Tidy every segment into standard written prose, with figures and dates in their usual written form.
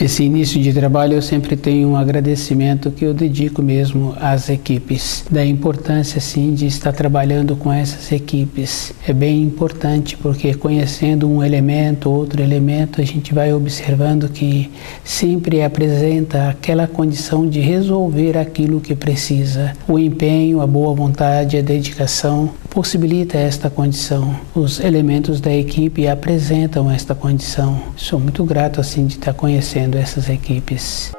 Esse início de trabalho eu sempre tenho um agradecimento que eu dedico mesmo às equipes, da importância sim de estar trabalhando com essas equipes. É bem importante porque conhecendo um elemento, outro elemento, a gente vai observando que sempre apresenta aquela condição de resolver aquilo que precisa. O empenho, a boa vontade, a dedicação possibilita esta condição. Os elementos da equipe apresentam esta condição. Sou muito grato assim de estar conhecendo essas equipes.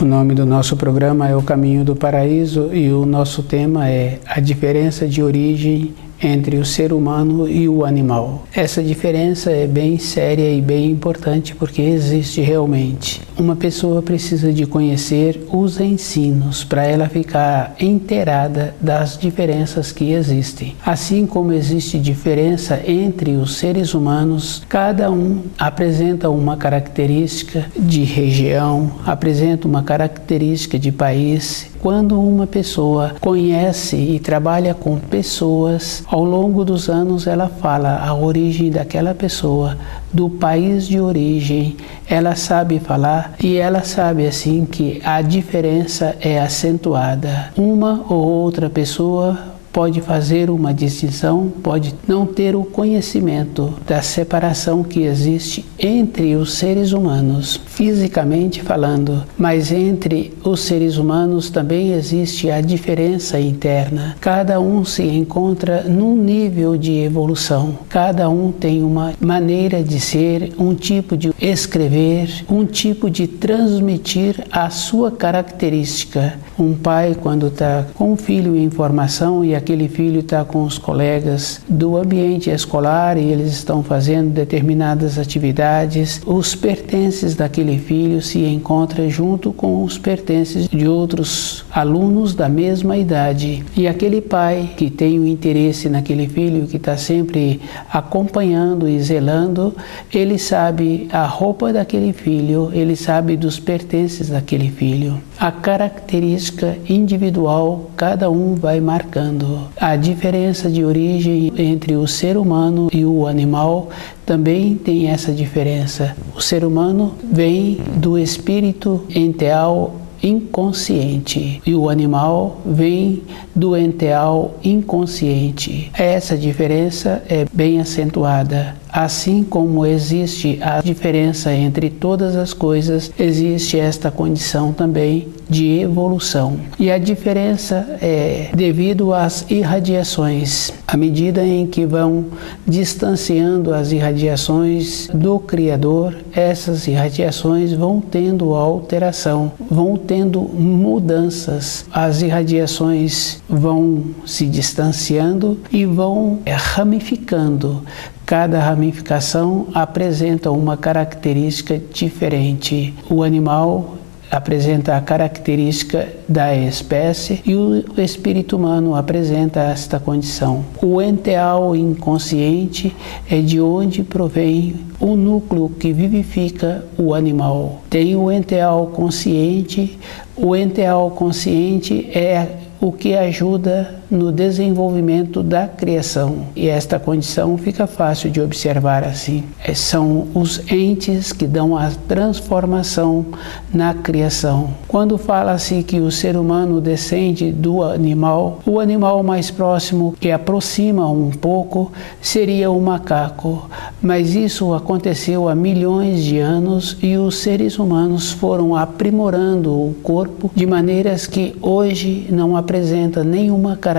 O nome do nosso programa é O Caminho do Paraíso e o nosso tema é a diferença de origem entre o ser humano e o animal. Essa diferença é bem séria e bem importante porque existe realmente. Uma pessoa precisa de conhecer os ensinos para ela ficar inteirada das diferenças que existem. Assim como existe diferença entre os seres humanos, cada um apresenta uma característica de região, apresenta uma característica de país. Quando uma pessoa conhece e trabalha com pessoas, ao longo dos anos ela fala a origem daquela pessoa, do país de origem, ela sabe falar e ela sabe assim que a diferença é acentuada. Uma ou outra pessoa pode fazer uma distinção, pode não ter o conhecimento da separação que existe entre os seres humanos, fisicamente falando, mas entre os seres humanos também existe a diferença interna. Cada um se encontra num nível de evolução, cada um tem uma maneira de ser, um tipo de escrever, um tipo de transmitir a sua característica. Um pai, quando está com um filho em formação e aquele filho está com os colegas do ambiente escolar e eles estão fazendo determinadas atividades, os pertences daquele filho se encontram junto com os pertences de outros alunos da mesma idade. E aquele pai que tem o interesse naquele filho, que está sempre acompanhando e zelando, ele sabe a roupa daquele filho, ele sabe dos pertences daquele filho. A característica individual, cada um vai marcando. A diferença de origem entre o ser humano e o animal também tem essa diferença. O ser humano vem do espírito enteal inconsciente e o animal vem do enteal inconsciente. Essa diferença é bem acentuada. Assim como existe a diferença entre todas as coisas, existe esta condição também de evolução. E a diferença é devido às irradiações. À medida em que vão distanciando as irradiações do Criador, essas irradiações vão tendo alteração, vão tendo mudanças. As irradiações vão se distanciando e vão ramificando. Cada ramificação apresenta uma característica diferente. O animal apresenta a característica da espécie e o espírito humano apresenta esta condição. O enteal inconsciente é de onde provém o núcleo que vivifica o animal. Tem o enteal consciente. O enteal consciente é o que ajuda no desenvolvimento da criação. E esta condição fica fácil de observar assim. São os entes que dão a transformação na criação. Quando fala-se que o ser humano descende do animal, o animal mais próximo que aproxima um pouco seria o macaco. Mas isso aconteceu há milhões de anos e os seres humanos foram aprimorando o corpo de maneiras que hoje não apresenta nenhuma característica.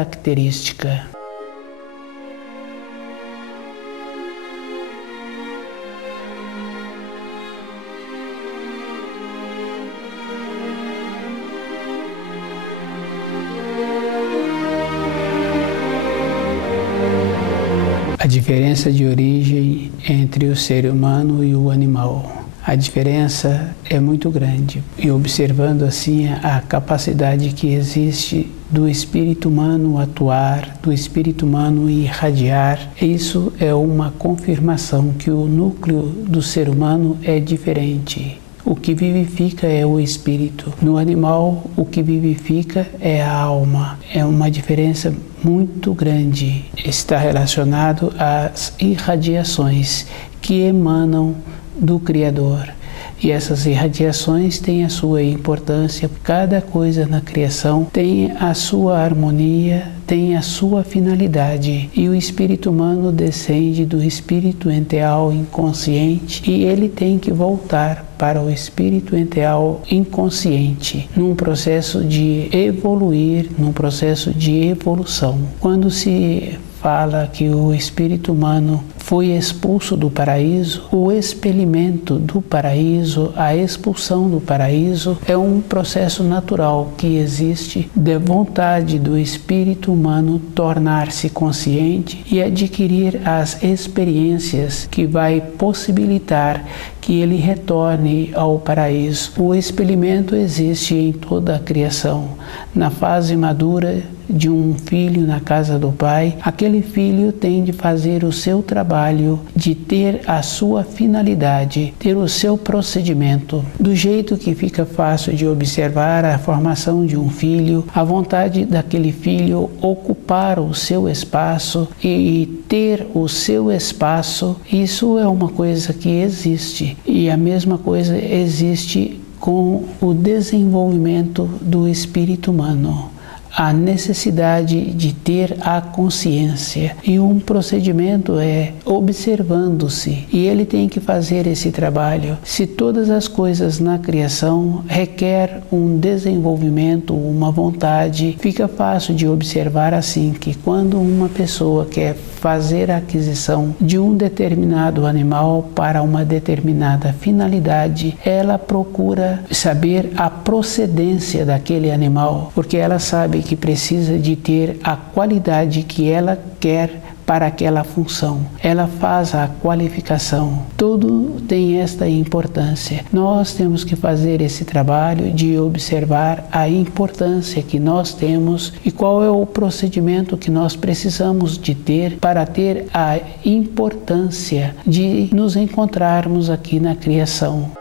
A diferença de origem entre o ser humano e o animal. A diferença é muito grande e observando assim a capacidade que existe do espírito humano atuar, do espírito humano irradiar. Isso é uma confirmação que o núcleo do ser humano é diferente. O que vivifica é o espírito. No animal, o que vivifica é a alma. É uma diferença muito grande. Está relacionado às irradiações que emanam do Criador. E essas irradiações têm a sua importância. Cada coisa na criação tem a sua harmonia, tem a sua finalidade. E o espírito humano descende do espírito enteal inconsciente e ele tem que voltar para o espírito enteal inconsciente, num processo de evoluir, num processo de evolução. Quando se fala que o espírito humano foi expulso do paraíso, o expelimento do paraíso, a expulsão do paraíso é um processo natural que existe de vontade do espírito humano tornar-se consciente e adquirir as experiências que vai possibilitar que ele retorne ao paraíso. O experimento existe em toda a criação. Na fase madura de um filho na casa do pai, aquele filho tem de fazer o seu trabalho, de ter a sua finalidade, ter o seu procedimento. Do jeito que fica fácil de observar a formação de um filho, a vontade daquele filho ocupar o seu espaço e ter o seu espaço, isso é uma coisa que existe. E a mesma coisa existe com o desenvolvimento do espírito humano. A necessidade de ter a consciência e um procedimento é observando-se e ele tem que fazer esse trabalho. Se todas as coisas na criação requer um desenvolvimento, uma vontade, fica fácil de observar assim que quando uma pessoa quer fazer a aquisição de um determinado animal para uma determinada finalidade, ela procura saber a procedência daquele animal, porque ela sabe que precisa de ter a qualidade que ela quer para aquela função. Ela faz a qualificação. Tudo tem esta importância. Nós temos que fazer esse trabalho de observar a importância que nós temos e qual é o procedimento que nós precisamos de ter para ter a importância de nos encontrarmos aqui na criação.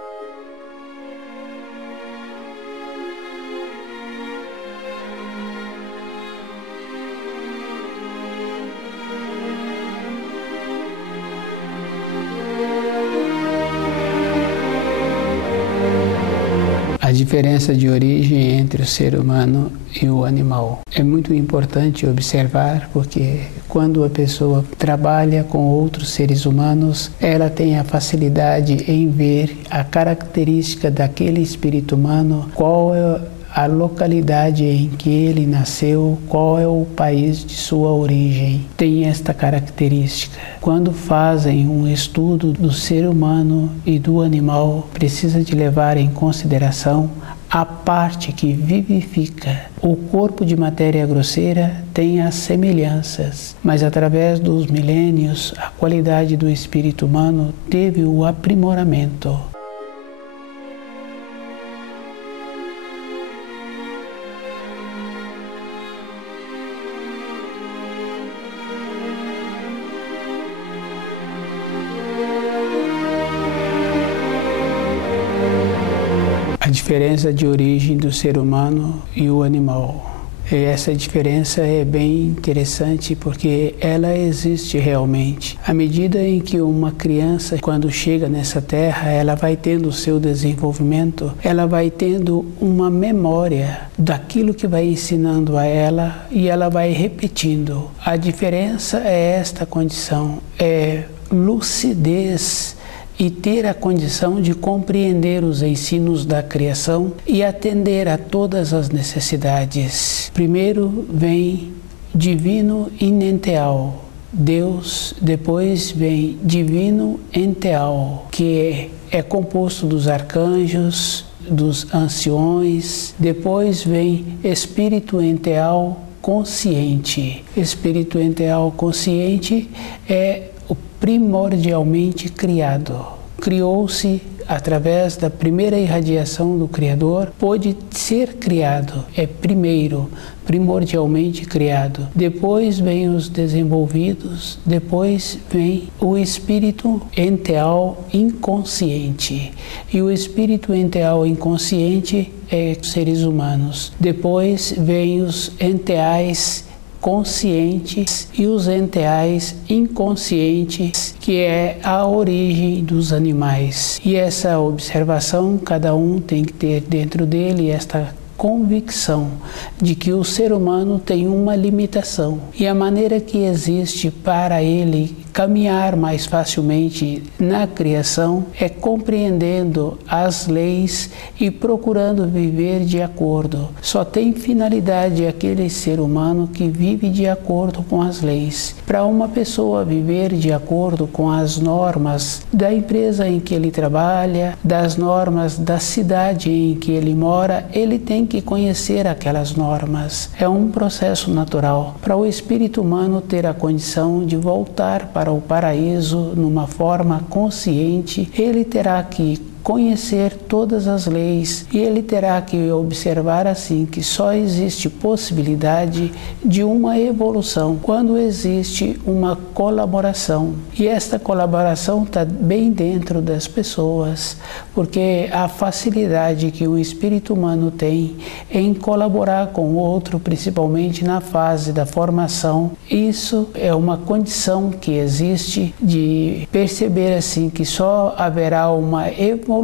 A diferença de origem entre o ser humano e o animal. É muito importante observar porque quando a pessoa trabalha com outros seres humanos, ela tem a facilidade em ver a característica daquele espírito humano, qual é a localidade em que ele nasceu, qual é o país de sua origem. Tem esta característica. Quando fazem um estudo do ser humano e do animal, precisa de levar em consideração a parte que vivifica. O corpo de matéria grosseira tem as semelhanças, mas através dos milênios, a qualidade do espírito humano teve o aprimoramento. A diferença de origem do ser humano e o animal. E essa diferença é bem interessante porque ela existe realmente. À medida em que uma criança, quando chega nessa terra, ela vai tendo o seu desenvolvimento, ela vai tendo uma memória daquilo que vai ensinando a ela e ela vai repetindo. A diferença é esta condição, é lucidez e ter a condição de compreender os ensinos da criação e atender a todas as necessidades. Primeiro vem divino inenteal, Deus, depois vem divino enteal, que é composto dos arcanjos, dos anciões, depois vem espírito enteal consciente. Espírito enteal consciente é o primordialmente criado, criou-se através da primeira irradiação do Criador, pôde ser criado, é primeiro, primordialmente criado. Depois vem os desenvolvidos, depois vem o espírito enteal inconsciente. E o espírito enteal inconsciente é os seres humanos. Depois vem os enteais conscientes e os enteais inconscientes, que é a origem dos animais. E essa observação, cada um tem que ter dentro dele esta convicção de que o ser humano tem uma limitação e a maneira que existe para ele caminhar mais facilmente na criação é compreendendo as leis e procurando viver de acordo. Só tem finalidade aquele ser humano que vive de acordo com as leis. Para uma pessoa viver de acordo com as normas da empresa em que ele trabalha, das normas da cidade em que ele mora, ele tem que conhecer aquelas normas. É um processo natural. Para o espírito humano ter a condição de voltar para o paraíso numa forma consciente, ele terá que conhecer todas as leis e ele terá que observar assim que só existe possibilidade de uma evolução quando existe uma colaboração. E esta colaboração está bem dentro das pessoas, porque a facilidade que o espírito humano tem em colaborar com o outro, principalmente na fase da formação, isso é uma condição que existe de perceber assim que só haverá uma evolução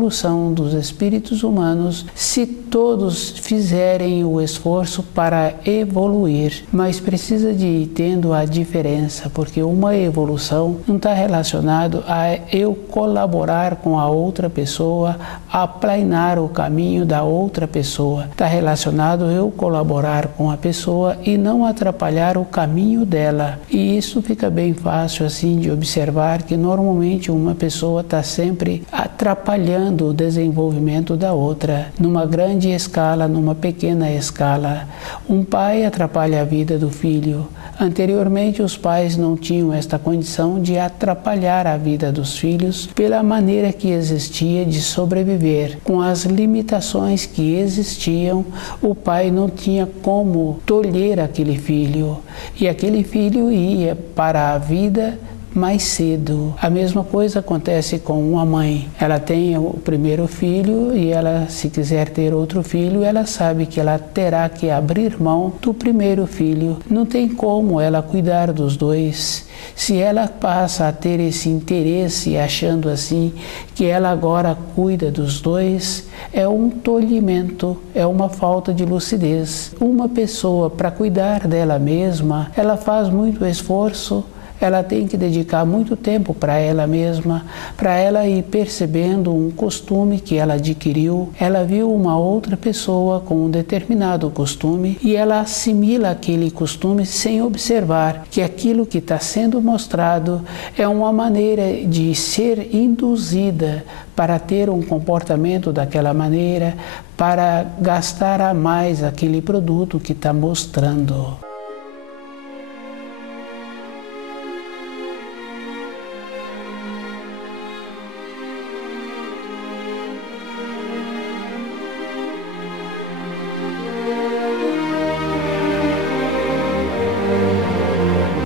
dos espíritos humanos se todos fizerem o esforço para evoluir, mas precisa de ir tendo a diferença, porque uma evolução não está relacionado a eu colaborar com a outra pessoa, aplainar o caminho da outra pessoa, está relacionado a eu colaborar com a pessoa e não atrapalhar o caminho dela. E isso fica bem fácil assim de observar que normalmente uma pessoa está sempre atrapalhando o desenvolvimento da outra, numa grande escala, numa pequena escala. Um pai atrapalha a vida do filho. Anteriormente, os pais não tinham esta condição de atrapalhar a vida dos filhos pela maneira que existia de sobreviver. Com as limitações que existiam, o pai não tinha como tolher aquele filho. E aquele filho ia para a vida mais cedo. A mesma coisa acontece com uma mãe. Ela tem o primeiro filho e ela, se quiser ter outro filho, ela sabe que ela terá que abrir mão do primeiro filho. Não tem como ela cuidar dos dois. Se ela passa a ter esse interesse achando assim que ela agora cuida dos dois, é um tolhimento, é uma falta de lucidez. Uma pessoa, para cuidar dela mesma, ela faz muito esforço, ela tem que dedicar muito tempo para ela mesma, para ela ir percebendo um costume que ela adquiriu. Ela viu uma outra pessoa com um determinado costume e ela assimila aquele costume sem observar que aquilo que está sendo mostrado é uma maneira de ser induzida para ter um comportamento daquela maneira, para gastar a mais aquele produto que está mostrando.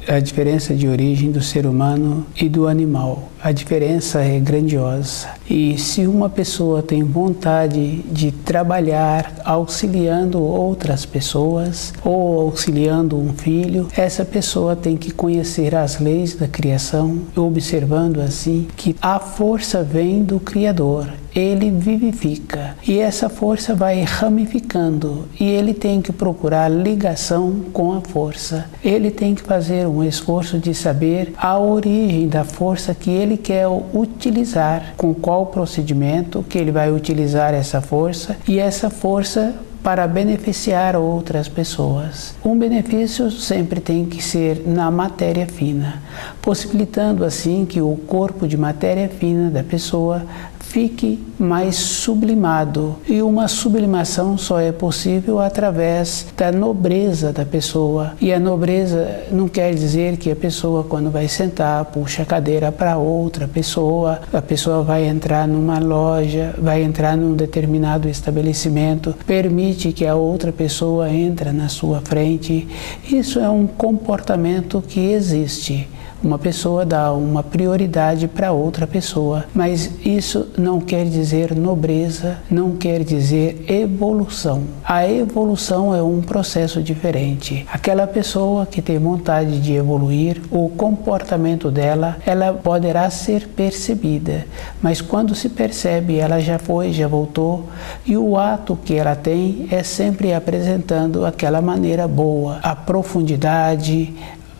A diferença de origem do ser humano e do animal. A diferença é grandiosa. E se uma pessoa tem vontade de trabalhar auxiliando outras pessoas ou auxiliando um filho, essa pessoa tem que conhecer as leis da criação, observando assim que a força vem do Criador. Ele vivifica e essa força vai ramificando e ele tem que procurar ligação com a força. Ele tem que fazer um esforço de saber a origem da força que ele quer utilizar, com qual procedimento que ele vai utilizar essa força e essa força para beneficiar outras pessoas. Um benefício sempre tem que ser na matéria fina, possibilitando assim que o corpo de matéria fina da pessoa fique mais sublimado. E uma sublimação só é possível através da nobreza da pessoa. E a nobreza não quer dizer que a pessoa, quando vai sentar, puxa a cadeira para outra pessoa, a pessoa vai entrar numa loja, vai entrar num determinado estabelecimento, permite que a outra pessoa entre na sua frente. Isso é um comportamento que existe. Uma pessoa dá uma prioridade para outra pessoa, mas isso não quer dizer nobreza, não quer dizer evolução. A evolução é um processo diferente. Aquela pessoa que tem vontade de evoluir, o comportamento dela, ela poderá ser percebida, mas quando se percebe, ela já foi, já voltou, e o ato que ela tem é sempre apresentando aquela maneira boa, a profundidade,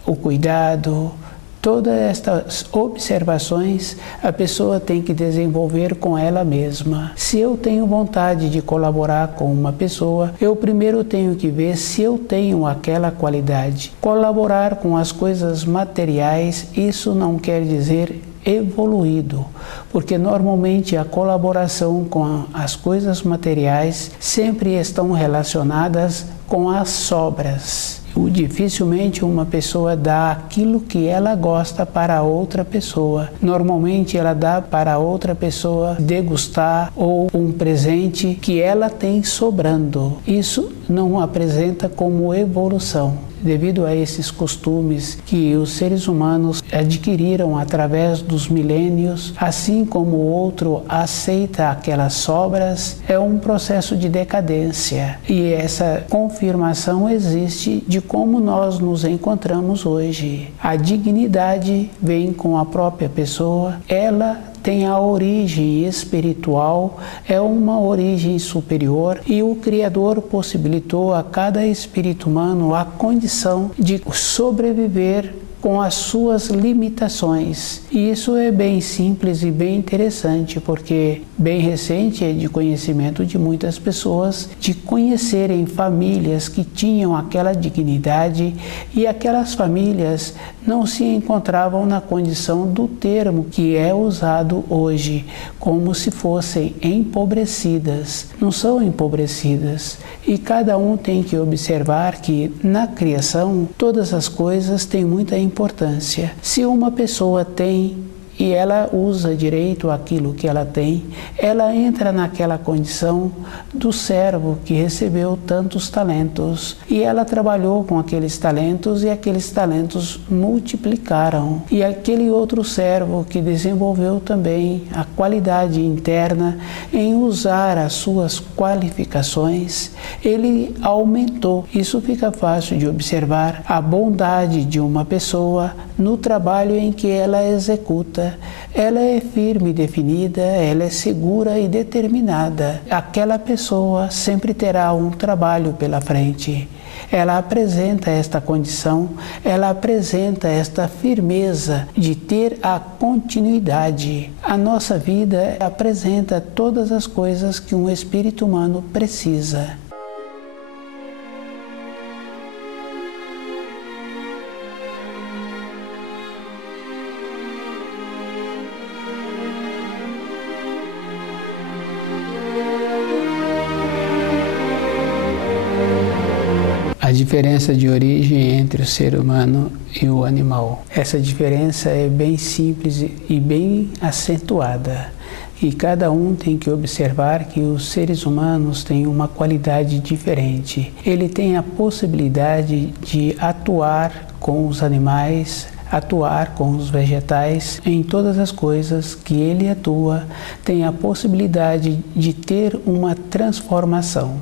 o cuidado. Todas estas observações a pessoa tem que desenvolver com ela mesma. Se eu tenho vontade de colaborar com uma pessoa, eu primeiro tenho que ver se eu tenho aquela qualidade. Colaborar com as coisas materiais, isso não quer dizer evoluído, porque normalmente a colaboração com as coisas materiais sempre estão relacionadas com as sobras. Dificilmente uma pessoa dá aquilo que ela gosta para outra pessoa. Normalmente ela dá para outra pessoa degustar ou um presente que ela tem sobrando. Isso não apresenta como evolução. Devido a esses costumes que os seres humanos adquiriram através dos milênios, assim como o outro aceita aquelas sobras, é um processo de decadência. E essa confirmação existe de como nós nos encontramos hoje. A dignidade vem com a própria pessoa, ela tem a origem espiritual, é uma origem superior e o Criador possibilitou a cada espírito humano a condição de sobreviver com as suas limitações. E isso é bem simples e bem interessante, porque bem recente é de conhecimento de muitas pessoas, de conhecerem famílias que tinham aquela dignidade e aquelas famílias não se encontravam na condição do termo que é usado hoje, como se fossem empobrecidas. Não são empobrecidas. E cada um tem que observar que na criação todas as coisas têm muita importância. Se uma pessoa tem e ela usa direito aquilo que ela tem, ela entra naquela condição do servo que recebeu tantos talentos e ela trabalhou com aqueles talentos e aqueles talentos multiplicaram. E aquele outro servo que desenvolveu também a qualidade interna em usar as suas qualificações, ele aumentou. Isso fica fácil de observar a bondade de uma pessoa no trabalho em que ela executa. Ela é firme e definida, ela é segura e determinada. Aquela pessoa sempre terá um trabalho pela frente. Ela apresenta esta condição, ela apresenta esta firmeza de ter a continuidade. A nossa vida apresenta todas as coisas que um espírito humano precisa. A diferença de origem entre o ser humano e o animal. Essa diferença é bem simples e bem acentuada. E cada um tem que observar que os seres humanos têm uma qualidade diferente. Ele tem a possibilidade de atuar com os animais, atuar com os vegetais, em todas as coisas que ele atua, tem a possibilidade de ter uma transformação.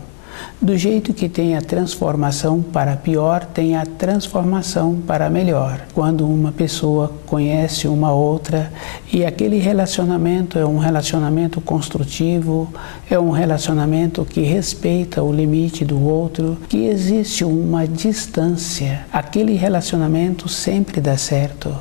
Do jeito que tem a transformação para pior, tem a transformação para melhor. Quando uma pessoa conhece uma outra e aquele relacionamento é um relacionamento construtivo, é um relacionamento que respeita o limite do outro, que existe uma distância, aquele relacionamento sempre dá certo.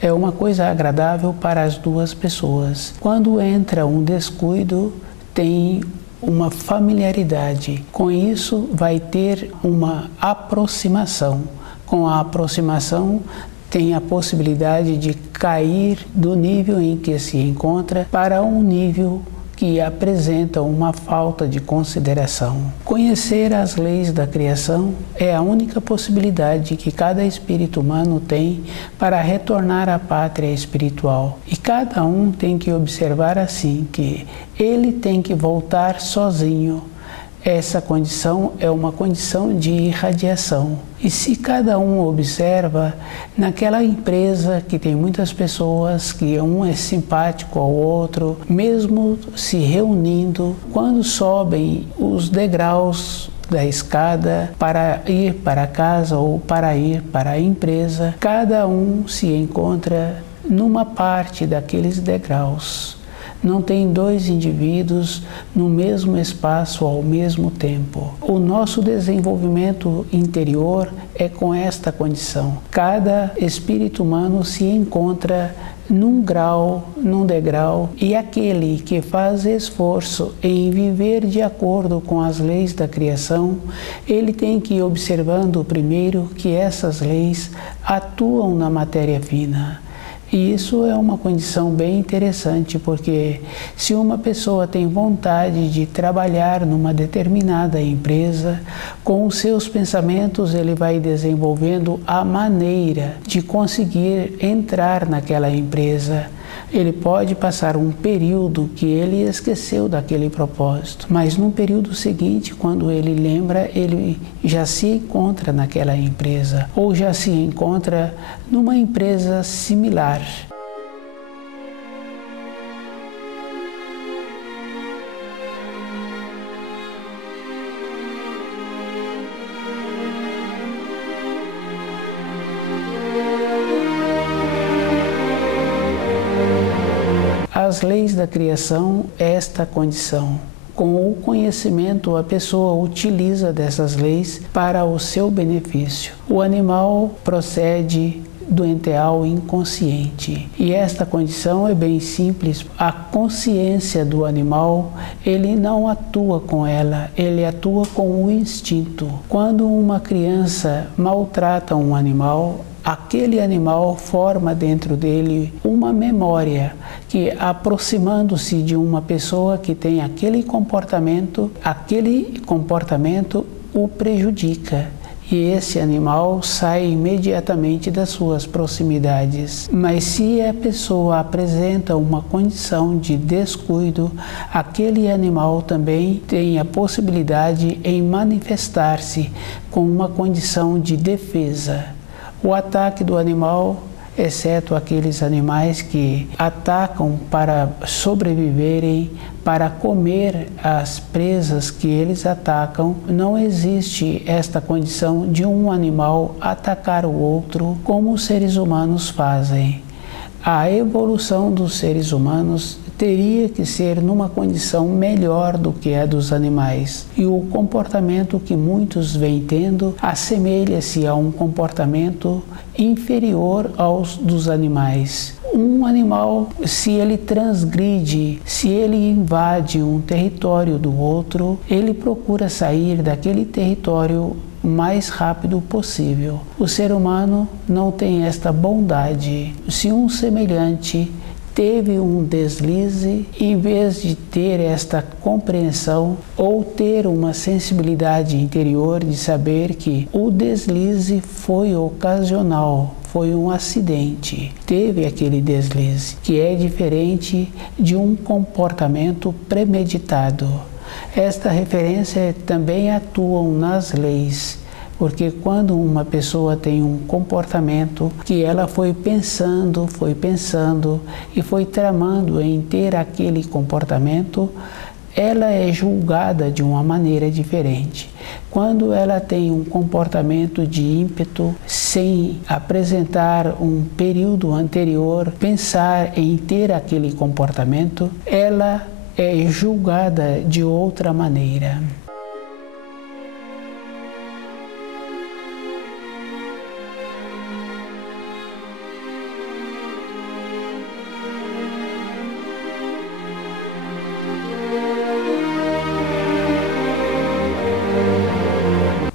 É uma coisa agradável para as duas pessoas. Quando entra um descuido, tem uma familiaridade. Com isso vai ter uma aproximação. Com a aproximação tem a possibilidade de cair do nível em que se encontra para um nível que apresenta uma falta de consideração. Conhecer as leis da criação é a única possibilidade que cada espírito humano tem para retornar à pátria espiritual. E cada um tem que observar assim que ele tem que voltar sozinho. Essa condição é uma condição de irradiação. E se cada um observa, naquela empresa que tem muitas pessoas, que um é simpático ao outro, mesmo se reunindo, quando sobem os degraus da escada para ir para casa ou para ir para a empresa, cada um se encontra numa parte daqueles degraus. Não tem dois indivíduos no mesmo espaço ao mesmo tempo. O nosso desenvolvimento interior é com esta condição. Cada espírito humano se encontra num grau, num degrau, e aquele que faz esforço em viver de acordo com as leis da criação, ele tem que ir observando primeiro que essas leis atuam na matéria fina. E isso é uma condição bem interessante, porque se uma pessoa tem vontade de trabalhar numa determinada empresa, com os seus pensamentos ele vai desenvolvendo a maneira de conseguir entrar naquela empresa. Ele pode passar um período que ele esqueceu daquele propósito, mas no período seguinte, quando ele lembra, ele já se encontra naquela empresa ou já se encontra numa empresa similar. As leis da criação, esta condição. Com o conhecimento, a pessoa utiliza dessas leis para o seu benefício. O animal procede do enteal inconsciente. E esta condição é bem simples. A consciência do animal, ele não atua com ela, ele atua com o instinto. Quando uma criança maltrata um animal, aquele animal forma dentro dele uma memória que, aproximando-se de uma pessoa que tem aquele comportamento o prejudica. E esse animal sai imediatamente das suas proximidades. Mas se a pessoa apresenta uma condição de descuido, aquele animal também tem a possibilidade em manifestar-se com uma condição de defesa. O ataque do animal, exceto aqueles animais que atacam para sobreviverem, para comer as presas que eles atacam, não existe esta condição de um animal atacar o outro como os seres humanos fazem. A evolução dos seres humanos teria que ser numa condição melhor do que a dos animais. E o comportamento que muitos vêm tendo assemelha-se a um comportamento inferior aos dos animais. Um animal, se ele transgride, se ele invade um território do outro, ele procura sair daquele território o mais rápido possível. O ser humano não tem esta bondade. Se um semelhante teve um deslize, em vez de ter esta compreensão ou ter uma sensibilidade interior de saber que o deslize foi ocasional, foi um acidente, teve aquele deslize, que é diferente de um comportamento premeditado. Esta referência também atuam nas leis, porque quando uma pessoa tem um comportamento que ela foi pensando e foi tramando em ter aquele comportamento, ela é julgada de uma maneira diferente. Quando ela tem um comportamento de ímpeto, sem apresentar um período anterior, pensar em ter aquele comportamento, ela é julgada de outra maneira.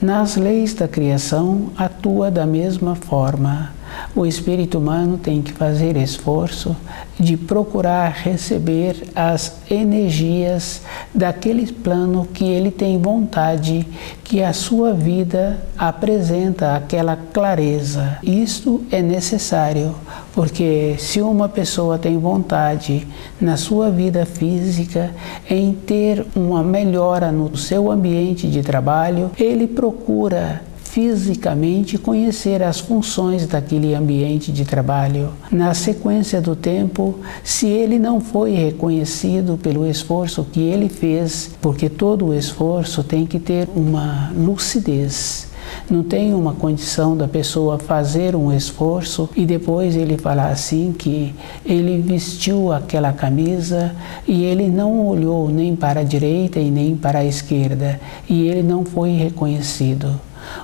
Nas leis da criação atua da mesma forma. O espírito humano tem que fazer esforço de procurar receber as energias daquele plano que ele tem vontade, que a sua vida apresenta aquela clareza. Isto é necessário, porque se uma pessoa tem vontade na sua vida física em ter uma melhora no seu ambiente de trabalho, ele procura fisicamente conhecer as funções daquele ambiente de trabalho. Na sequência do tempo, se ele não foi reconhecido pelo esforço que ele fez, porque todo o esforço tem que ter uma lucidez. Não tem uma condição da pessoa fazer um esforço e depois ele falar assim que ele vestiu aquela camisa e ele não olhou nem para a direita e nem para a esquerda e ele não foi reconhecido.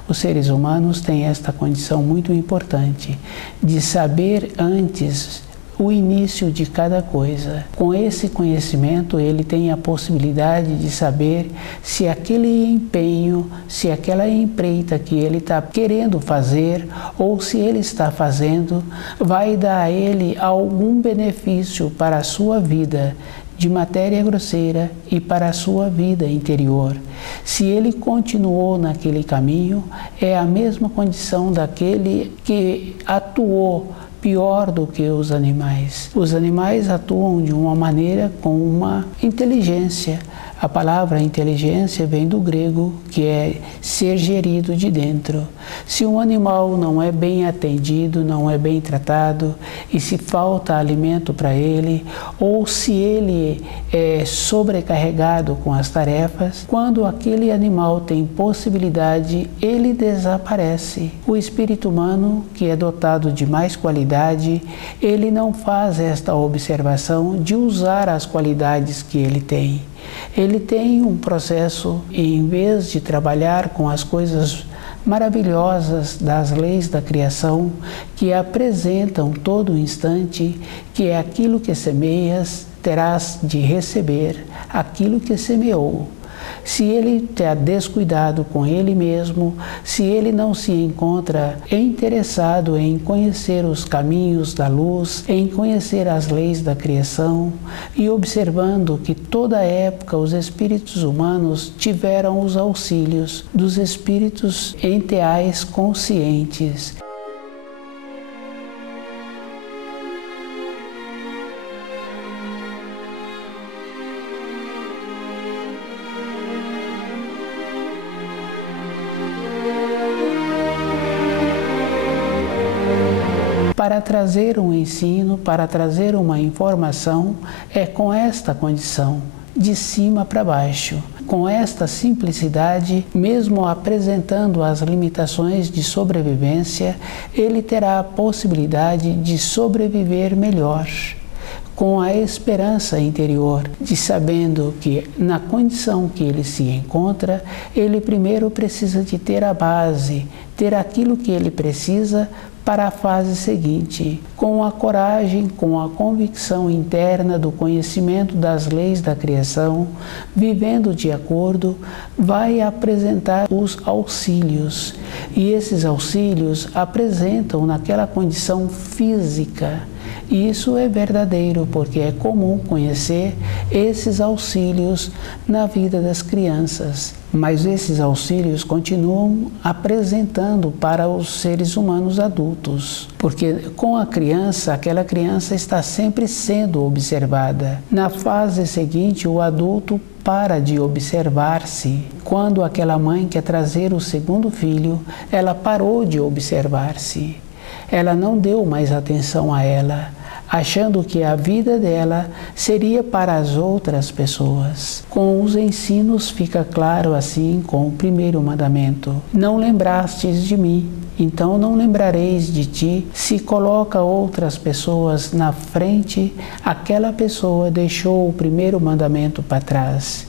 Os seres humanos têm esta condição muito importante de saber antes o início de cada coisa. Com esse conhecimento, ele tem a possibilidade de saber se aquele empenho, se aquela empreita que ele está querendo fazer ou se ele está fazendo, vai dar a ele algum benefício para a sua vida de matéria grosseira e para a sua vida interior. Se ele continuou naquele caminho, é a mesma condição daquele que atuou pior do que os animais. Os animais atuam de uma maneira com uma inteligência. A palavra inteligência vem do grego, que é ser gerido de dentro. Se um animal não é bem atendido, não é bem tratado, e se falta alimento para ele, ou se ele é sobrecarregado com as tarefas, quando aquele animal tem possibilidade, ele desaparece. O espírito humano, que é dotado de mais qualidade, ele não faz esta observação de usar as qualidades que ele tem. Ele tem um processo, em vez de trabalhar com as coisas maravilhosas das leis da criação, que apresentam todo instante, que é aquilo que semeias, terás de receber aquilo que semeou. Se ele está descuidado com ele mesmo, se ele não se encontra interessado em conhecer os caminhos da luz, em conhecer as leis da criação e observando que toda época os espíritos humanos tiveram os auxílios dos espíritos enteais conscientes. Para trazer um ensino, para trazer uma informação, é com esta condição, de cima para baixo. Com esta simplicidade, mesmo apresentando as limitações de sobrevivência, ele terá a possibilidade de sobreviver melhor, com a esperança interior de sabendo que na condição que ele se encontra, ele primeiro precisa de ter a base, ter aquilo que ele precisa para a fase seguinte, com a coragem, com a convicção interna do conhecimento das leis da criação, vivendo de acordo, vai apresentar os auxílios. E esses auxílios apresentam naquela condição física. E isso é verdadeiro, porque é comum conhecer esses auxílios na vida das crianças. Mas esses auxílios continuam apresentando para os seres humanos adultos, porque com a criança, aquela criança está sempre sendo observada. Na fase seguinte, o adulto para de observar-se. Quando aquela mãe quer trazer o segundo filho, ela parou de observar-se. Ela não deu mais atenção a ela, achando que a vida dela seria para as outras pessoas. Com os ensinos fica claro assim com o primeiro mandamento: não lembrastes de mim, então não lembrareis de ti. Se coloca outras pessoas na frente, aquela pessoa deixou o primeiro mandamento para trás.